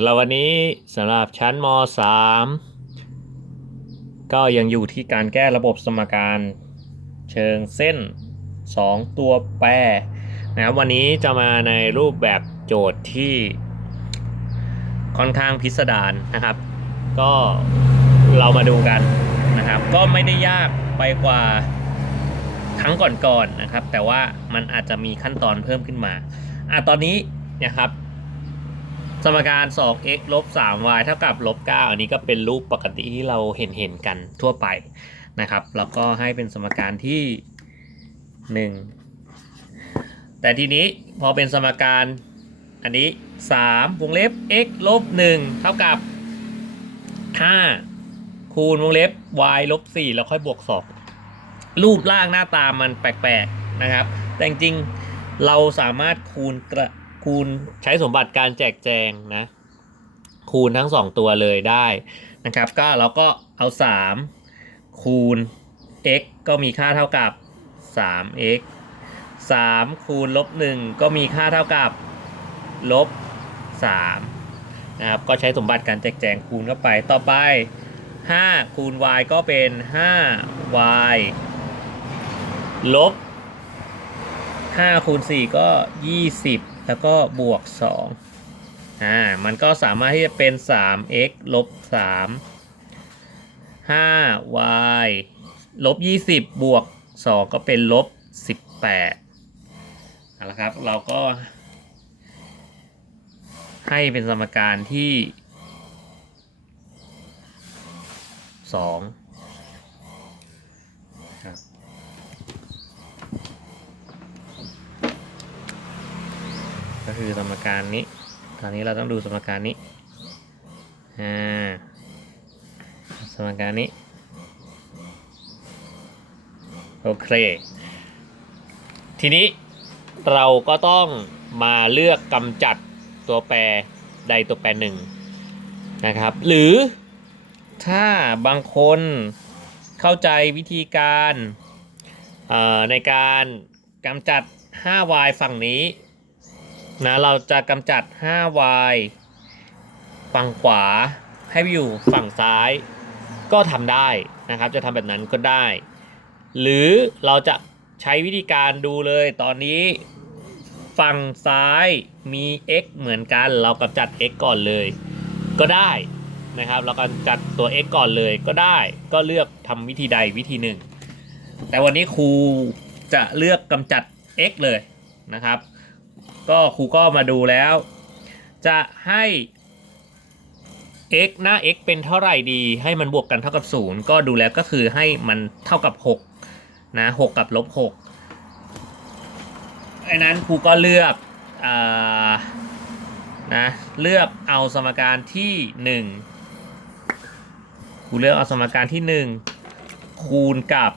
ำหรับวันนี้สำหรับชั้นม .3 ก็ยังอยู่ที่การแก้ระบบสมการเชิงเส้น 2 ตัวแปรนะครับวันนี้จะมาในรูปแบบโจทย์ที่ค่อนข้างพิสดารนะครับ ก็เรามาดูกันนะครับ ก็ไม่ได้ยากไปกว่าครั้งก่อนๆนะครับ แต่ว่ามันอาจจะมีขั้นตอนเพิ่มขึ้นมาอะตอนนี้นะครับ สมการ 2x ลบ 3y เท่ากับลบ 9 อันนี้ก็เป็นรูปปกติที่เราเห็นเห็นกันทั่วไปนะครับ แล้วก็ให้เป็นสมการที่ 1 แต่ทีนี้พอเป็นสมการอันนี้ 3 วงเล็บ x ลบ 1 เท่ากับ 5 คูณวงเล็บ y ลบ 4 แล้วค่อยบวก 2 รูปร่างหน้าตามันแปลกๆนะครับ แต่จริงๆเราสามารถคูณกระ คูณใช้สมบัติการแจกแจงนะ คูณทั้ง 2 ตัวเลยได้นะครับ ก็เราก็เอา 3 คูณ x ก็มีค่าเท่ากับ 3x 3 คูณลบ1ก็มีค่าเท่ากับลบ3นะครับ ก็ใช้สมบัติการแจกแจงคูณเข้าไป ต่อไป 5 คูณ y ก็เป็น 5y ลบ5คูณ4ก็ 20 แล้วก็บวก2อ่ามันก็สามารถที่จะเป็น 3x ลบ3 5y ลบ 20 บวก 2 ก็เป็นลบ 18เอาละครับ เราก็ ให้เป็นสมการที่ 2 ครับ ก็ คือสมการนี้ ตอนนี้เราต้องดูสมการนี้ อ่า สมการนี้ โอเค ทีนี้เราก็ต้องมาเลือกกำจัดตัวแปรใดตัวแปรหนึ่งนะครับ หรือถ้าบางคนเข้าใจวิธีการในการกำจัด 5y ฝั่งนี้ นะเราจะกำจัด 5y ฝั่งขวาให้ไปอยู่ฝั่งซ้าย ก็ทำได้นะครับ จะทำแบบนั้นก็ได้ หรือเราจะใช้วิธีการดูเลยตอนนี้ฝั่งซ้ายมี x เหมือนกัน เรากำจัด x ก่อนเลย ก็ได้นะครับ เรากำจัดตัว x ก่อนเลยก็ได้ ก็เลือกทำวิธีใดวิธีหนึ่ง แต่วันนี้ครูจะเลือกกำจัด x เลยนะครับ ก็ครูก็มาดูแล้ว จะให้ x หน้า x เป็นเท่าไหร่ดี ให้มันบวกกันเท่ากับ 0 ก็ดูแล้วก็คือให้มันเท่ากับ 6 นะ 6 กับลบ6ไอ้นั้นครูก็เลือกอานะเลือกเอาสมการที่ 1ครูเลือกเอาสมการที่ 1 คูณกับ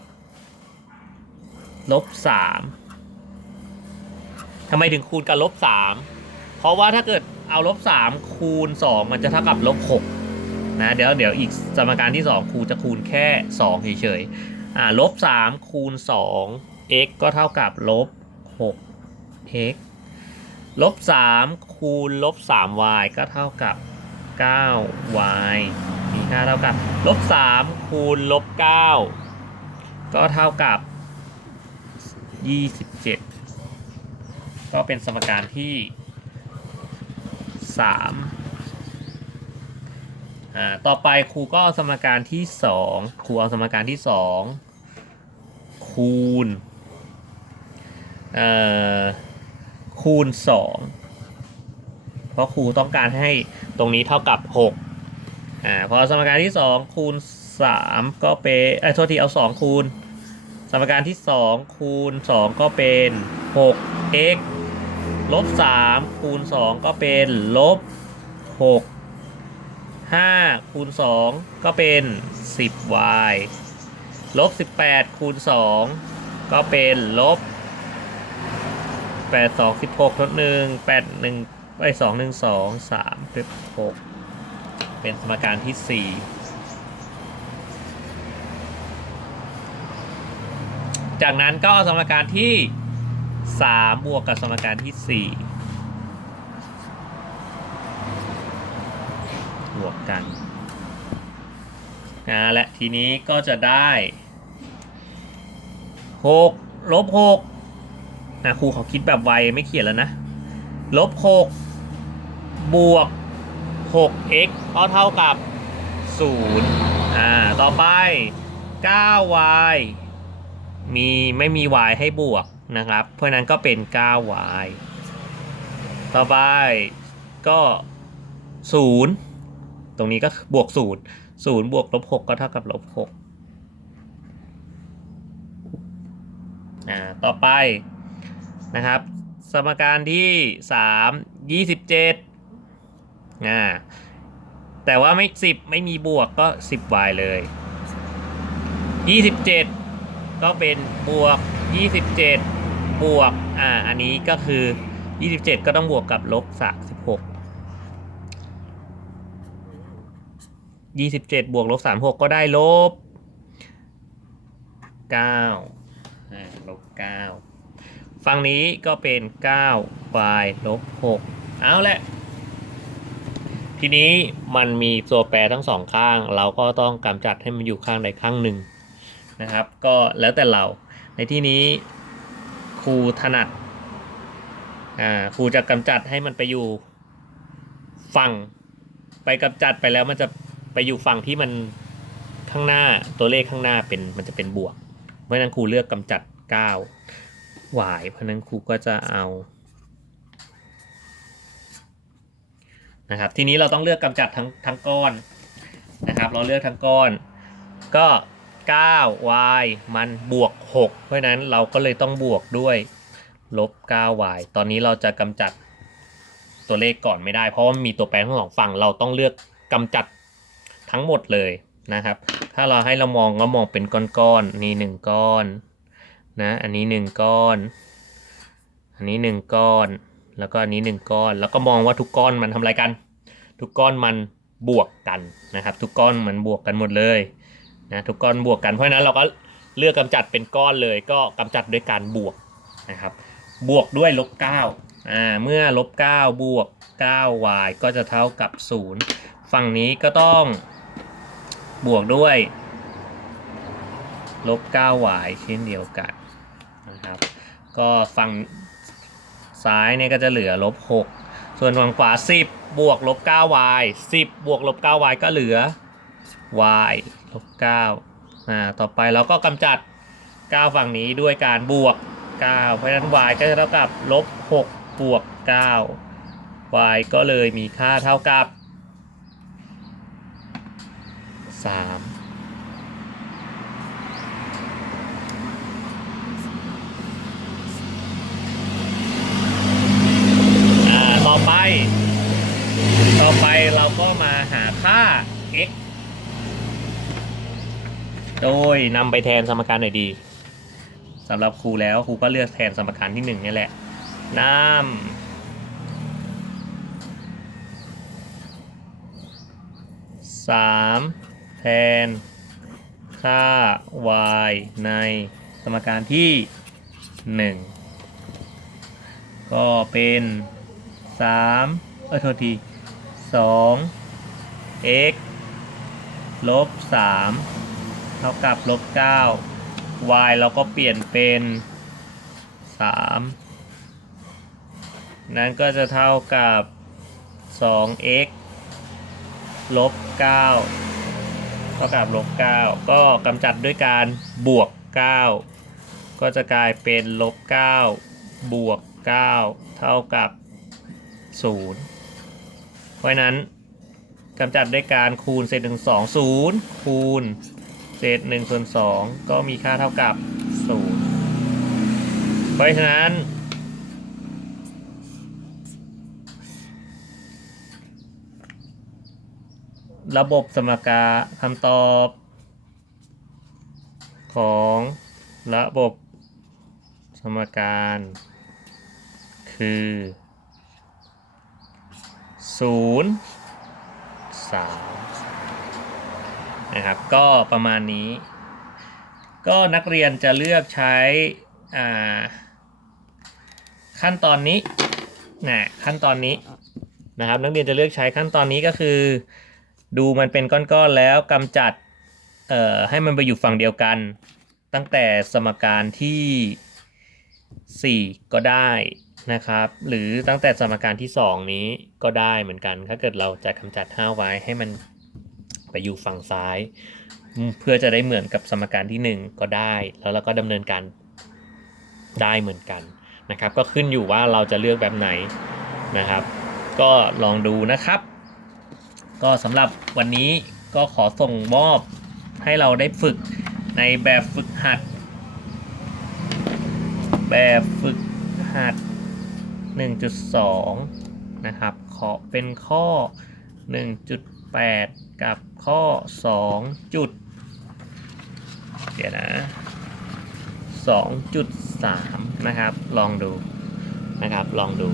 ลบ3 ทำไมถึงคูณกับลบสามเพราะว่าถ้าเกิดเอาลบสามคูณสองมันจะเท่ากับลบหกนะเดี๋ยวเดี๋ยวอีกสมการที่สองครูจะคูณแค่สองเฉยๆอ่าลบสามคูณสอง x ก็เท่ากับลบหก x ลบสามคูณลบสาม y ก็เท่ากับเก้า y มีค่าเท่ากับลบสามคูณลบเก้าก็เท่ากับยี่สิบเจ็ด ก็เป็นสมการที่สามอ่าต่อไปครูก็เอาสมการที่สองครูเอาสมการที่สองคูณเอ่อคูณสองเพราะครูต้องการให้ตรงนี้เท่ากับหกอ่าพอสมการที่สองคูณสามก็เป็นอ้โทษทีเอาสองคูณ สมการที่สองคูณสองก็เป็นหก x ลบ3คูณ2ก็เป็นลบ6 5คูณ2ก็เป็น 10y ลบ18คูณ2ก็เป็นลบ8 2 16ทด1 8 1ไอ้2 1 2 3 6เป็นสมการที่4จากนั้นก็เอาสมการที่ 3 บวกกับสมการที่4วกกันนะและทีนี้ก็จะได้หกลบหกนะครูเขาคิดแบบไวไม่เขียนแล้วนะ ลบหกบวกหก x ก็เท่ากับศูนย์อ่า ต่อไป 9y มีไม่มี y ให้บวก นะครับ เพราะนั้นก็เป็น 9y ต่อไปก็ศูนย์ตรงนี้ก็บวกศูนย์ศูนย์บวกลบหกก็เท่ากับลบหกอ่าต่อไปนะครับ สมการที่สามยี่สิบเจ็ดอ่าแต่ว่าไม่สิบไม่มีบวกก็สิบ y เลยยี่สิบเจ็ดก็เป็นบวกยี่สิ บวกอ่าอันนี้ก็คือ 27 ก็ต้องบวกกับลบ36 27 บวกลบ36 ก็ได้ลบ 9อ่าลบ 9 ฝั่งนี้ก็เป็น9 y ลบ 6 เอาละทีนี้มันมีตัวแปรทั้งสองข้าง เราก็ต้องกำจัดให้มันอยู่ข้างใดข้างหนึ่งนะครับ ก็แล้วแต่เราในที่นี้ ครูถนัด อ่าครูจะกำจัดให้มันไปอยู่ฝั่ง ไปกำจัดไปแล้วมันจะไปอยู่ฝั่งที่มันข้างหน้าตัวเลขข้างหน้าเป็นมันจะเป็นบวก เพราะนั้นครูเลือกกำจัด9 y เพราะฉะนั้นครูก็จะเอานะครับทีนี้เราต้องเลือกกำจัดทั้งทั้งก้อนนะครับ เราเลือกทั้งก้อน ก็ 9y มันบวก 6 เพราะนั้นเราก็เลยต้องบวกด้วยลบ 9y ตอนนี้เราจะกำจัดตัวเลขก่อนไม่ได้ เพราะว่ามีตัวแปรทั้งสองฝั่งเราต้องเลือกกำจัดทั้งหมดเลยนะครับ ถ้าเราให้เรามองก็มองเป็นก้อนๆนี่หนึ่งก้อนนะอันนี้หนึ่งก้อน อันนี้หนึ่งก้อน แล้วก็อันนี้หนึ่งก้อน แล้วก็มองว่าทุกก้อนมันทำอะไรกัน ทุกก้อนมันบวกกันนะครับ ทุกก้อนมันบวกกันหมดเลย นะทุกก้อนบวกกันเพราะฉะนั้นเราก็เลือกกำจัดเป็นก้อนเลยก็กำจัดด้วยการบวกนะครับบวกด้วยลบ9อ่าเมื่อลบ9บวก 9y ก็จะเท่ากับ 0 ฝั่งนี้ก็ต้องบวกด้วยลบ 9y เช่นเดียวกันนะครับก็ฝั่งซ้ายเนี่ยก็จะเหลือลบ 6 ส่วนฝั่งขวา 10 บวกลบ 9y 10 บวกลบ 9y ก็เหลือ y ลบ9อ่าต่อไปเราก็กำจัด 9 ฝั่งนี้ด้วยการบวก 9 เพราะฉะนั้น y ก็จะเท่ากับลบ6บวก 9 y ก็เลยมีค่าเท่ากับ 3 อ่า ต่อไป ต่อไปเราก็มาหาค่า x โดย นำไปแทนสมการหน่อยดีสำหรับครูแล้วครูก็เลือกแทนสมการที่หนึ่งนี่แหละนำสามแทน ค่า y ในสมการที่หนึ่งก็เป็นสามเออโทษทีสอง x ลบสาม เท่ากับลบเก้า y เราก็เปลี่ยนเป็น 3 นั้นก็จะเท่ากับ 2x ลบ9เท่ากับลบ9ก็กำจัดด้วยการบวก 9 ก็จะกลายเป็นลบ9บวก 9 เท่ากับ 0 เพราะฉะนั้นกำจัดด้วยการคูณเศษหนึ่งสองศูนย์คูณ เศษ1ส่วน2ก็มีค่าเท่ากับ0เพราะฉะนั้น ระบบสมการคำตอบของระบบสมการ คือ 0 3 นะครับ ก็ประมาณนี้ ก็นักเรียนจะเลือกใช้ขั้นตอนนี้นะขั้นตอนนี้นะครับ นักเรียนจะเลือกใช้ขั้นตอนนี้ก็คือ ดูมันเป็นก้อนๆแล้วกำจัดเอ่อให้มันไปอยู่ฝั่งเดียวกัน ตั้งแต่สมการที่ 4 ก็ได้นะครับ หรือตั้งแต่สมการที่ 2 นี้ก็ได้เหมือนกัน ถ้าเกิดเราจะกำจัด5ไว้ให้มัน ไปอยู่ฝั่งซ้าย เพื่อจะได้เหมือนกับสมการที่ 1 ก็ได้ แล้วเราก็ดำเนินการได้เหมือนกันนะครับ ก็ขึ้นอยู่ว่าเราจะเลือกแบบไหนนะครับ ก็ลองดูนะครับ ก็สำหรับวันนี้ก็ขอส่งมอบให้เราได้ฝึกในแบบฝึกหัด แบบฝึกหัด 1.2 นะครับ ขอเป็นข้อ 1.8 กับข้อ 2 จุดเดี๋ยวนะ 2.3 นะครับ ลองดูนะครับ ลองดู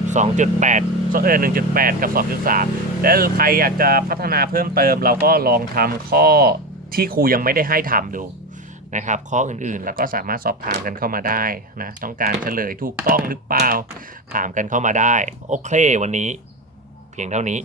2.8เออ1.8 กับ 2.3 แล้วใครอยากจะพัฒนาเพิ่มเติม เราก็ลองทำข้อที่ครูยังไม่ได้ให้ทำดูนะครับ ข้ออื่นๆ แล้วก็สามารถสอบถามกันเข้ามาได้นะ ต้องการเฉลยถูกต้องหรือเปล่า ถามกันเข้ามาได้ โอเค วันนี้ เพียงเท่านี้